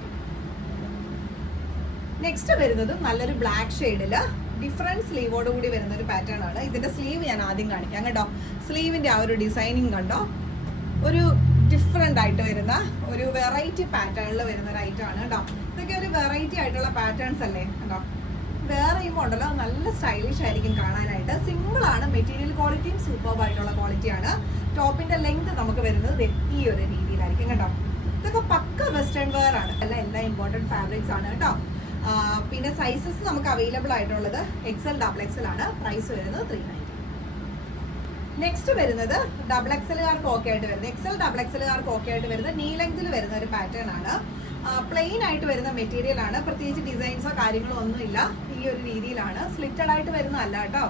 നെക്സ്റ്റ് വരുന്നതും നല്ലൊരു ബ്ലാക്ക് ഷെയ്ഡില് ഡിഫറെന്റ് സ്ലീവോട് കൂടി വരുന്ന ഒരു പാറ്റേൺ ആണ്. ഇതിന്റെ സ്ലീവ് ഞാൻ ആദ്യം കാണിക്കാം കേട്ടോ. സ്ലീവിന്റെ ആ ഒരു ഡിസൈനിങ് കണ്ടോ, ഒരു ഡിഫറെന്റ് ആയിട്ട് വരുന്ന ഒരു വെറൈറ്റി പാറ്റേണിൽ വരുന്ന ഒരു ഐറ്റം ആണ് കേട്ടോ. ഇതൊക്കെ ഒരു വെറൈറ്റി ആയിട്ടുള്ള പാറ്റേൺസ് അല്ലേ കേട്ടോ. വേറെ ചെയ്യുമ്പോൾ ഉണ്ടല്ലോ നല്ല സ്റ്റൈലിഷ് ആയിരിക്കും കാണാനായിട്ട്. സിമ്പിൾ ആണ്. മെറ്റീരിയൽ ക്വാളിറ്റിയും സൂപ്പർബ് ആയിട്ടുള്ള ക്വാളിറ്റിയാണ്. ടോപ്പിന്റെ ലെങ്ത് നമുക്ക് വരുന്നത് ഈ ഒരു രീതിയിലായിരിക്കും കേട്ടോ. ഇതൊക്കെ പക്ക വെസ്റ്റേൺ വെയർ ആണ്. എല്ലാ ഇമ്പോർട്ടന്റ് ഫാബ്രിക്സ് ആണ് കേട്ടോ. പിന്നെ സൈസസ് നമുക്ക് അവൈലബിൾ ആയിട്ടുള്ളത് XL XXL ആണ്. പ്രൈസ് വരുന്നത് 390. നെക്സ്റ്റ് വരുന്നത് XXLകാർക്ക് ഓക്കെ ആയിട്ട് വരുന്നത് XL XXLകാർക്ക് ഓക്കെ ആയിട്ട് വരുന്നത് നീ ലെങ്തിൽ വരുന്ന ഒരു പാറ്റേൺ ആണ്. പ്ലെയിൻ ആയിട്ട് വരുന്ന മെറ്റീരിയൽ ആണ്. പ്രത്യേകിച്ച് ഡിസൈൻസോ കാര്യങ്ങളോ ഒന്നുമില്ല. ഈ ഒരു രീതിയിലാണ് സ്ലിറ്റഡ് ആയിട്ട് വരുന്നതല്ല കേട്ടോ.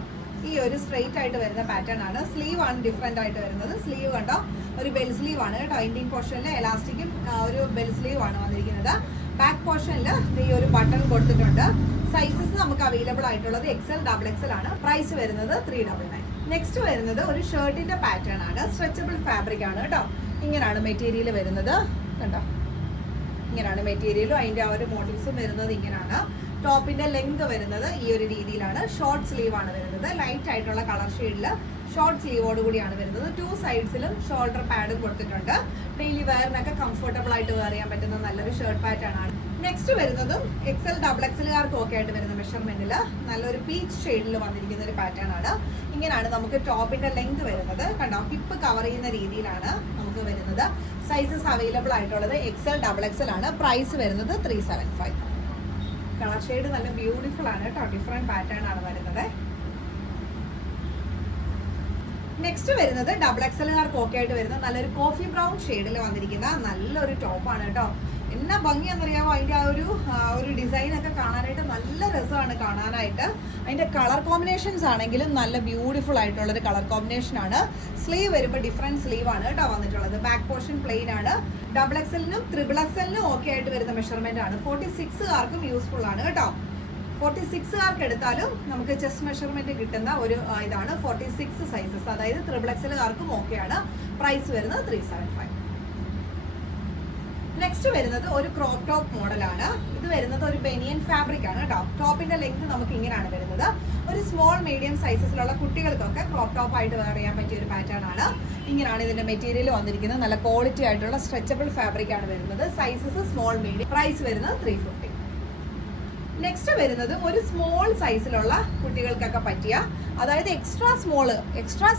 ഈ ഒരു സ്ട്രെയിറ്റ് ആയിട്ട് വരുന്ന പാറ്റേൺ ആണ്. സ്ലീവ് ആണ് ഡിഫറെന്റ് ആയിട്ട് വരുന്നത്. സ്ലീവ് കണ്ടോ, ഒരു ബെൽ സ്ലീവ് ആണ് കേട്ടോ. എൻഡിങ് പോർഷനിൽ എലാസ്റ്റിക്കും ഒരു ബെൽ സ്ലീവ് ആണ് വന്നിരിക്കുന്നത്. ബാക്ക് പോർഷനിൽ ഈ ഒരു ബട്ടൺ കൊടുത്തിട്ടുണ്ട്. സൈസസ് നമുക്ക് അവൈലബിൾ ആയിട്ടുള്ളത് XL XXL ആണ്. പ്രൈസ് വരുന്നത് 399. നെക്സ്റ്റ് വരുന്നത് ഒരു ഷർട്ടിന്റെ പാറ്റേൺ ആണ്. സ്ട്രെച്ചബിൾ ഫാബ്രിക് ആണ് കേട്ടോ. ഇങ്ങനെയാണ് മെറ്റീരിയൽ വരുന്നത് കണ്ടോ. ഇങ്ങനെയാണ് മെറ്റീരിയലും അതിന്റെ ആ ഒരു മോട്ടീവ്സും വരുന്നത് ഇങ്ങനെയാണ്. ടോപ്പിന്റെ ലെങ്ത് വരുന്നത് ഈ ഒരു രീതിയിലാണ്. ഷോർട്ട് സ്ലീവ് ആണ് വരുന്നത്. ലൈറ്റ് ആയിട്ടുള്ള കളർ ഷെയ്ഡില് ഷോർട്ട് സ്ലീവോട് കൂടിയാണ് വരുന്നത്. 2 സൈഡ്സിലും ഷോൾഡർ പാഡും കൊടുത്തിട്ടുണ്ട്. ഡെയിലി വെയറിനൊക്കെ കംഫർട്ടബിൾ ആയിട്ട് വെയർ ചെയ്യാൻ പറ്റുന്ന നല്ലൊരു ഷർട്ട് പാറ്റേൺ ആണ്. നെക്സ്റ്റ് വരുന്നതും XL XXLകാർക്ക് ഓക്കെ ആയിട്ട് വരുന്ന മെഷർമെന്റിൽ നല്ലൊരു പീച്ച് ഷെയ്ഡിൽ വന്നിരിക്കുന്ന ഒരു പാറ്റേൺ ആണ്. ഇങ്ങനെയാണ് നമുക്ക് ടോപ്പിന്റെ ലെങ്ത് വരുന്നത് കണ്ടോ. ഹിപ്പ് കവർ ചെയ്യുന്ന രീതിയിലാണ് നമുക്ക് വരുന്നത്. സൈസസ് അവൈലബിൾ ആയിട്ടുള്ളത് XL XXL ആണ്. പ്രൈസ് വരുന്നത് 375. കളർ ഷെയ്ഡ് നല്ല ബ്യൂട്ടിഫുൾ ആണ് കേട്ടോ. ഡിഫറെന്റ് പാറ്റേൺ ആണ് വരുന്നത്. നെക്സ്റ്റ് വരുന്നത് XXLകാർക്ക് ഓക്കെ ആയിട്ട് വരുന്ന നല്ലൊരു കോഫി ബ്രൗൺ ഷെയ്ഡിൽ വന്നിരിക്കുന്ന നല്ലൊരു ടോപ്പാണ് കേട്ടോ. എന്നാ ഭംഗിയാണെന്നറിയാമോ. അതിന്റെ ആ ഒരു ഡിസൈൻ ഒക്കെ കാണാനായിട്ട് നല്ല രസമാണ് കാണാനായിട്ട്. അതിന്റെ കളർ കോമ്പിനേഷൻസ് ആണെങ്കിലും നല്ല ബ്യൂട്ടിഫുൾ ആയിട്ടുള്ള ഒരു കളർ കോമ്പിനേഷൻ ആണ്. സ്ലീവ് വരുമ്പോൾ ഡിഫറെന്റ് സ്ലീവ് ആണ് കേട്ടോ വന്നിട്ടുള്ളത്. ബാക്ക് പോർഷൻ പ്ലെയിൻ ആണ്. XXLനും XXLനും ഓക്കെ ആയിട്ട് വരുന്ന മെഷർമെന്റ് ആണ്. 46കാർക്കും യൂസ്ഫുൾ ആണ് കേട്ടോ. 46കാർക്ക് എടുത്താലും നമുക്ക് ചെസ്റ്റ് മെഷർമെന്റ് കിട്ടുന്ന ഒരു ഇതാണ് 46 സൈസസ്. അതായത് XXLകാർക്കും ഓക്കെയാണ്. പ്രൈസ് വരുന്നത് 375. നെക്സ്റ്റ് വരുന്നത് ഒരു ക്രോപ്പ് ടോപ്പ് മോഡലാണ്. ഇത് വരുന്നത് ഒരു ബനിയൻ ഫാബ്രിക് ആണ് കേട്ടോ. ടോപ്പിന്റെ ലെങ്ത് നമുക്ക് ഇങ്ങനെയാണ് വരുന്നത്. ഒരു സ്മോൾ മീഡിയം സൈസസിലുള്ള കുട്ടികൾക്കൊക്കെ ക്രോപ്പ് ടോപ്പ് ആയിട്ട് വെയർ ചെയ്യാൻ പറ്റിയ ഒരു പാറ്റേൺ ആണ്. ഇങ്ങനെയാണ് ഇതിന്റെ മെറ്റീരിയൽ വന്നിരിക്കുന്നത്. നല്ല ക്വാളിറ്റി ആയിട്ടുള്ള സ്ട്രെച്ചബിൾ ഫാബ്രിക് ആണ് വരുന്നത്. Sizes small medium. പ്രൈസ് വരുന്നത് 350. നെക്സ്റ്റ് വരുന്നത് ഒരു സ്മോൾ സൈസിലുള്ള കുട്ടികൾക്കൊക്കെ പറ്റിയ, അതായത് എക്സ്ട്രാ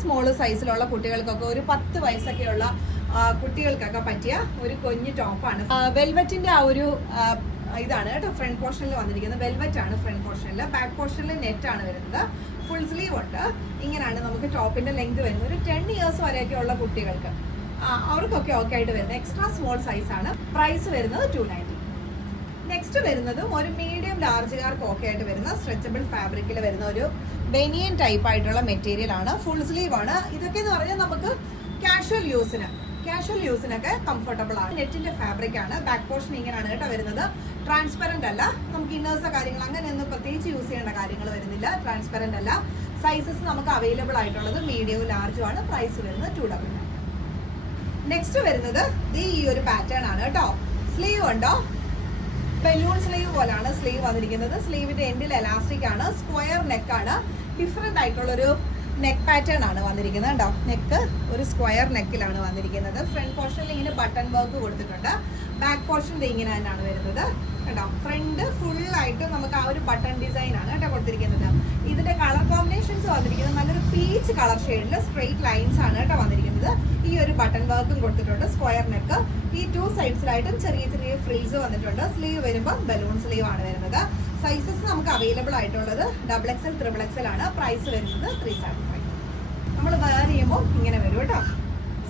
സ്മോള് സൈസിലുള്ള കുട്ടികൾക്കൊക്കെ ഒരു 10 വയസ്സൊക്കെയുള്ള കുട്ടികൾക്കൊക്കെ പറ്റിയ ഒരു കുഞ്ഞു ടോപ്പാണ്. വെൽവെറ്റിന്റെ ആ ഒരു ഇതാണ് കേട്ടോ ഫ്രണ്ട് പോർഷനിൽ വന്നിരിക്കുന്നത്. വെൽവെറ്റ് ആണ് ഫ്രണ്ട് പോർഷനിൽ. ബാക്ക് പോർഷനിൽ നെറ്റ് ആണ് വരുന്നത്. ഫുൾ സ്ലീവ് ഉണ്ട്. ഇങ്ങനെയാണ് നമുക്ക് ടോപ്പിന്റെ ലെങ്ത് വരുന്നത്. ഒരു 10 ഇയേഴ്സ് വരെയൊക്കെ ഉള്ള കുട്ടികൾക്ക് അവർക്കൊക്കെ ഓക്കെ ആയിട്ട് വരുന്നത്. എക്സ്ട്രാ സ്മോൾ സൈസ് ആണ്. പ്രൈസ് വരുന്നത് 290. നെക്സ്റ്റ് വരുന്നതും ഒരു മീഡിയം ലാർജുകാർക്ക് ഓക്കെ ആയിട്ട് വരുന്ന സ്ട്രെച്ചബിൾ ഫാബ്രിക്കിൽ വരുന്ന ഒരു ബനിയൻ ടൈപ്പ് ആയിട്ടുള്ള മെറ്റീരിയൽ ആണ്. ഫുൾ സ്ലീവ് ആണ്. ഇതൊക്കെ എന്ന് പറഞ്ഞാൽ നമുക്ക് കാഷ്വൽ യൂസിനൊക്കെ കംഫർട്ടബിൾ ആണ്. നെറ്റിന്റെ ഫാബ്രിക് ആണ്. ബാക്ക് പോർഷൻ ഇങ്ങനെയാണ് കേട്ടോ വരുന്നത്. ട്രാൻസ്പെറന്റ് അല്ല. നമുക്ക് ഇന്നേഴ്സോ കാര്യങ്ങൾ അങ്ങനെയൊന്നും പ്രത്യേകിച്ച് യൂസ് ചെയ്യേണ്ട കാര്യങ്ങൾ വരുന്നില്ല. ട്രാൻസ്പെറന്റ് അല്ല. സൈസസ് നമുക്ക് അവൈലബിൾ ആയിട്ടുള്ളത് മീഡിയവും ലാർജും ആണ്. പ്രൈസ് വരുന്നത് 299. നെക്സ്റ്റ് വരുന്നത് ഈ ഒരു പാറ്റേൺ ആണ് കേട്ടോ. സ്ലീവ് ഉണ്ടോ, ബലൂൺ സ്ലീവ് പോലാണ് സ്ലീവ് വന്നിരിക്കുന്നത്. സ്ലീവിന്റെ എൻഡിൽ എലാസ്റ്റിക് ആണ്. സ്ക്വയർ നെക്ക് ആണ്. ഡിഫറെന്റ് ആയിട്ടുള്ളൊരു നെക്ക് പാറ്റേൺ ആണ് വന്നിരിക്കുന്നത് കേട്ടോ. നെക്ക് ഒരു സ്ക്വയർ നെക്കിലാണ് വന്നിരിക്കുന്നത്. ഫ്രണ്ട് പോർഷനിൽ ഇങ്ങനെ ബട്ടൺ വർക്ക് കൊടുത്തിട്ടുണ്ട്. ബാക്ക് പോർഷൻ ഇങ്ങനെ തന്നെയാണ് വരുന്നത് കേട്ടോ. ഫ്രണ്ട് ഫുൾ ആയിട്ട് നമുക്ക് ആ ഒരു ബട്ടൺ ഡിസൈൻ ആണ് കേട്ടോ കൊടുത്തിരിക്കുന്നത്. ഇതിന്റെ കളർ കോമ്പിനേഷൻസ് വന്നിരിക്കുന്നത് നല്ലൊരു പീച്ച് കളർ ഷെയ്ഡിൽ സ്ട്രെയിറ്റ് ലൈൻസ് ആണ് കേട്ടോ വന്നിരിക്കുന്നത്. ഈ ഒരു ബട്ടൺ വർക്കും കൊടുത്തിട്ടുണ്ട്. Square neck. ഈ 2 സൈഡ്സിലായിട്ടും ചെറിയ ചെറിയ ഫ്രിൽസ് വന്നിട്ടുണ്ട്. സ്ലീവ് വരുമ്പോൾ ബലൂൺ സ്ലീവ് ആണ് വരുന്നത്. സൈസസ് നമുക്ക് അവൈലബിൾ ആയിട്ടുള്ളത് XXL XXL ആണ്. പ്രൈസ് വരുന്നത് 375. നമ്മൾ വെയർ ചെയ്യുമ്പോൾ ഇങ്ങനെ വരും കേട്ടോ.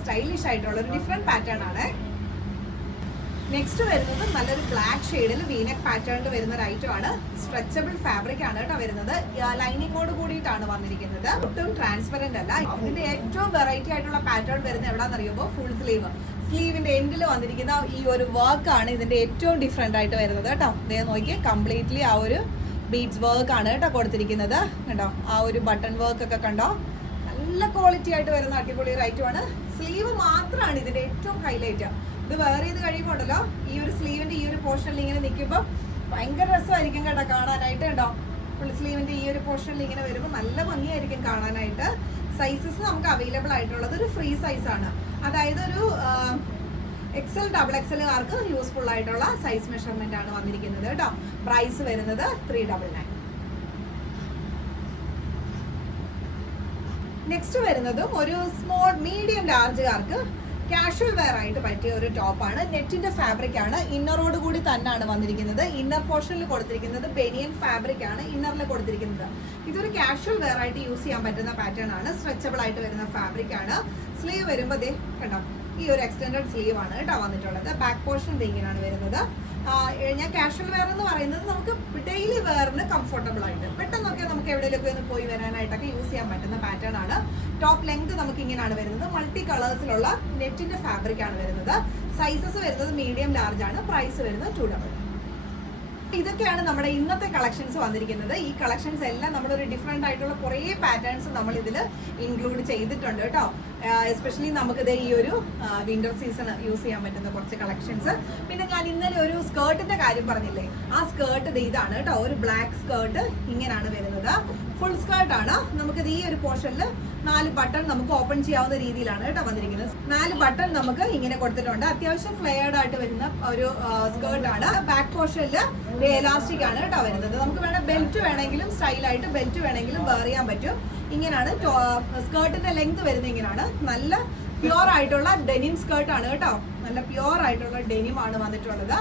സ്റ്റൈലിഷ് ആയിട്ടുള്ള ഒരു ഡിഫറെന്റ് പാറ്റേൺ ആണ്. നെക്സ്റ്റ് വരുന്നത് നല്ലൊരു ബ്ലാക്ക് ഷെയ്ഡിൽ വീനെക്ക് പാറ്റേണിൽ വരുന്ന ഒരു ഐറ്റം ആണ്. സ്ട്രെച്ചബിൾ ഫാബ്രിക് ആണ് കേട്ടോ വരുന്നത്. ലൈനിങ്ങോട് കൂടിയിട്ടാണ് വന്നിരിക്കുന്നത്. ഒട്ടും ട്രാൻസ്പെറന്റ് അല്ല. ഇതിന്റെ ഏറ്റവും വെറൈറ്റി ആയിട്ടുള്ള പാറ്റേൺ വരുന്നത് എവിടാന്നറിയുമ്പോൾ ഫുൾ സ്ലീവ്. സ്ലീവിന്റെ എൻഡിൽ വന്നിരിക്കുന്ന ഈ ഒരു വർക്ക് ആണ് ഇതിന്റെ ഏറ്റവും ഡിഫറെന്റ് ആയിട്ട് വരുന്നത് കേട്ടോ. ഇതേ നോക്കി കംപ്ലീറ്റ്ലി ആ ഒരു ബീഡ്സ് വർക്ക് ആണ് കേട്ടോ കൊടുത്തിരിക്കുന്നത് കേട്ടോ. ആ ഒരു ബട്ടൺ വർക്ക് ഒക്കെ കണ്ടോ. നല്ല ക്വാളിറ്റി ആയിട്ട് വരുന്ന അടിപൊളി ഒരു ഐറ്റം ആണ്. സ്ലീവ് മാത്രമാണ് ഇതിന്റെ ഏറ്റവും ഹൈലൈറ്റ്. ഇത് വെയർ ചെയ്ത് കഴിയുമ്പോൾ ഉണ്ടല്ലോ ഈ ഒരു സ്ലീവിന്റെ ഈ ഒരു പോർഷനിൽ ഇങ്ങനെ നിൽക്കുമ്പോൾ ഭയങ്കര രസമായിരിക്കും കേട്ടോ കാണാനായിട്ട് കേട്ടോ. ഫുൾ സ്ലീവിന്റെ ഈ ഒരു പോർഷനിൽ ഇങ്ങനെ വരുമ്പോൾ നല്ല ഭംഗിയായിരിക്കും കാണാനായിട്ട്. സൈസസ് നമുക്ക് അവൈലബിൾ ആയിട്ടുള്ളത് ഒരു ഫ്രീ സൈസ് ആണ്. അതായത് ഒരു XL XXLകാർക്ക് യൂസ്ഫുൾ ആയിട്ടുള്ള സൈസ് മെഷർമെന്റ് ആണ് വന്നിരിക്കുന്നത് കേട്ടോ. പ്രൈസ് വരുന്നത് 399. നെക്സ്റ്റ് വരുന്നതും ഒരു സ്മോൾ മീഡിയം ലാർജുകാർക്ക് കാഷ്വൽ വെയർ ആയിട്ട് പറ്റിയ ഒരു ടോപ്പാണ്. നെറ്റിന്റെ ഫാബ്രിക് ആണ്, ഇന്നറോട് കൂടി തന്നെയാണ് വന്നിരിക്കുന്നത്. ഇന്നർ പോർഷനിൽ കൊടുത്തിരിക്കുന്നത് ബെനിയൻ ഫാബ്രിക് ആണ് ഇന്നറിൽ കൊടുത്തിരിക്കുന്നത്. ഇതൊരു കാഷ്വൽ വെയർ ആയിട്ട് യൂസ് ചെയ്യാൻ പറ്റുന്ന പാറ്റേൺ ആണ്. സ്ട്രെച്ചബിൾ ആയിട്ട് വരുന്ന ഫാബ്രിക് ആണ്. സ്ലീവ് വരുമ്പോൾ ദേ കണ്ടോ, ഈ ഒരു എക്സ്റ്റൻഡഡ് സ്ലീവ് ആണ് കേട്ടോ വന്നിട്ടുള്ളത്. ബാക്ക് പോർഷൻ ഇങ്ങനെയാണ് വരുന്നത്. ഞാൻ കാഷ്വൽ വെയർ എന്ന് പറയുന്നത് നമുക്ക് ഡെയിലി വെയറിന് കംഫർട്ടബിൾ ആയിട്ട് പെട്ടെന്നൊക്കെ നമുക്ക് എവിടെയെങ്കിലുമൊക്കെ ഒന്ന് പോയി വരാനായിട്ടൊക്കെ യൂസ് ചെയ്യാൻ പറ്റുന്ന പാറ്റേൺ ആണ്. ടോപ്പ് ലെങ്ത് നമുക്ക് ഇങ്ങനെയാണ് വരുന്നത്. മൾട്ടി കളേഴ്സിലുള്ള നെറ്റിന്റെ ഫാബ്രിക് ആണ് വരുന്നത്. സൈസസ് വരുന്നത് മീഡിയം ലാർജ് ആണ്. പ്രൈസ് വരുന്നത് 200. ഇതൊക്കെയാണ് നമ്മുടെ ഇന്നത്തെ കളക്ഷൻസ് വന്നിരിക്കുന്നത്. ഈ കളക്ഷൻസ് എല്ലാം നമ്മളൊരു ഡിഫറെന്റ് ആയിട്ടുള്ള കുറേ പാറ്റേൺസ് നമ്മൾ ഇതിൽ ഇൻക്ലൂഡ് ചെയ്തിട്ടുണ്ട് കേട്ടോ. എസ്പെഷ്യലി നമുക്കിത് ഈ ഒരു വിന്റർ സീസൺ യൂസ് ചെയ്യാൻ പറ്റുന്ന കുറച്ച് കളക്ഷൻസ്. പിന്നെ ഞാൻ ഇന്നലെ ഒരു സ്കേർട്ടിന്റെ കാര്യം പറഞ്ഞില്ലേ, ആ സ്കേർട്ട് ഇതാണ് കേട്ടോ. ഒരു ബ്ലാക്ക് സ്കേർട്ട് ഇങ്ങനെയാണ് വരുന്നത്. ഫുൾ സ്കേർട്ട് ആണ്. നമുക്കിത് ഈ ഒരു പോർഷനിൽ 4 ബട്ടൺ നമുക്ക് ഓപ്പൺ ചെയ്യാവുന്ന രീതിയിലാണ് കേട്ടോ വന്നിരിക്കുന്നത്. 4 ബട്ടൺ നമുക്ക് ഇങ്ങനെ കൊടുത്തിട്ടുണ്ട്. അത്യാവശ്യം ഫ്ലെയർഡ് ആയിട്ട് വരുന്ന ഒരു സ്കേർട്ട് ആണ്. ബാക്ക് പോർഷനിൽ എലാസ്റ്റിക് ആണ് കേട്ടോ വരുന്നത്. നമുക്ക് വേണം ബെൽറ്റ് വേണമെങ്കിലും സ്റ്റൈലായിട്ട് ബെൽറ്റ് വേണമെങ്കിലും വെയർ ചെയ്യാൻ പറ്റും. ഇങ്ങനെയാണ് സ്കേർട്ടിന്റെ ലെങ്ത് വരുന്നത്. ഇങ്ങനെയാണ് നല്ല പ്യുവർ ആയിട്ടുള്ള ഡെനിം സ്കേർട്ട് ആണ് കേട്ടോ. നല്ല പ്യുവർ ആയിട്ടുള്ള ഡെനിം ആണ് വന്നിട്ടുള്ളത്.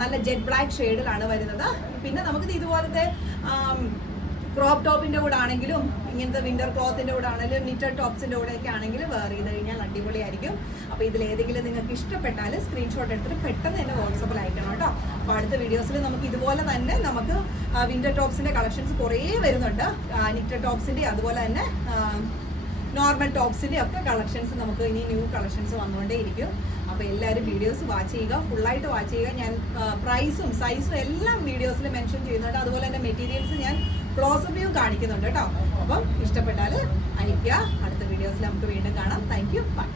നല്ല ജെറ്റ് ബ്ലാക്ക് ഷെയ്ഡിലാണ് വരുന്നത്. പിന്നെ നമുക്ക് ഇതുപോലത്തെ ക്രോപ്പ് ടോപ്പിന്റെ കൂടെ ആണെങ്കിലും ഇങ്ങനത്തെ വിന്റർ ക്ലോത്തിന്റെ കൂടെ ആണെങ്കിലും നിറ്റഡ് ടോപ്സിന്റെ കൂടെ ഒക്കെ ആണെങ്കിലും വെയർ ചെയ്ത് കഴിഞ്ഞാൽ അടിപൊളിയായിരിക്കും. അപ്പോൾ ഇതിലേതെങ്കിലും നിങ്ങൾക്ക് ഇഷ്ടപ്പെട്ടാൽ സ്ക്രീൻഷോട്ട് എടുത്തിട്ട് പെട്ടെന്ന് തന്നെ വാട്സപ്പിൽ അയക്കണം കേട്ടോ. അപ്പോൾ അടുത്ത വീഡിയോസിൽ നമുക്ക് ഇതുപോലെ തന്നെ നമുക്ക് വിന്റർ ടോപ്സിന്റെ കളക്ഷൻസ് കുറേ വരുന്നുണ്ട്. നിറ്റഡ് ടോപ്സിന്റെ അതുപോലെ തന്നെ നോർമൽ ടോപ്സിന്റെ ഒക്കെ കളക്ഷൻസ് നമുക്ക് ഇനി ന്യൂ കളക്ഷൻസ് വന്നുകൊണ്ടേയിരിക്കും. അപ്പോൾ എല്ലാവരും വീഡിയോസ് വാച്ച് ചെയ്യുക, ഫുള്ളായിട്ട് വാച്ച് ചെയ്യുക. ഞാൻ പ്രൈസും സൈസും എല്ലാം വീഡിയോസിൽ മെൻഷൻ ചെയ്യുന്നുണ്ട്. അതുപോലെ തന്നെ മെറ്റീരിയൽസ് ഞാൻ ക്ലോസ് വ്യൂ കാണിക്കുന്നുണ്ട് കേട്ടോ. അപ്പം ഇഷ്ടപ്പെട്ടാൽ അയക്കുക. അടുത്ത വീഡിയോസിൽ നമുക്ക് വീണ്ടും കാണാം. Thank you. ബൈ.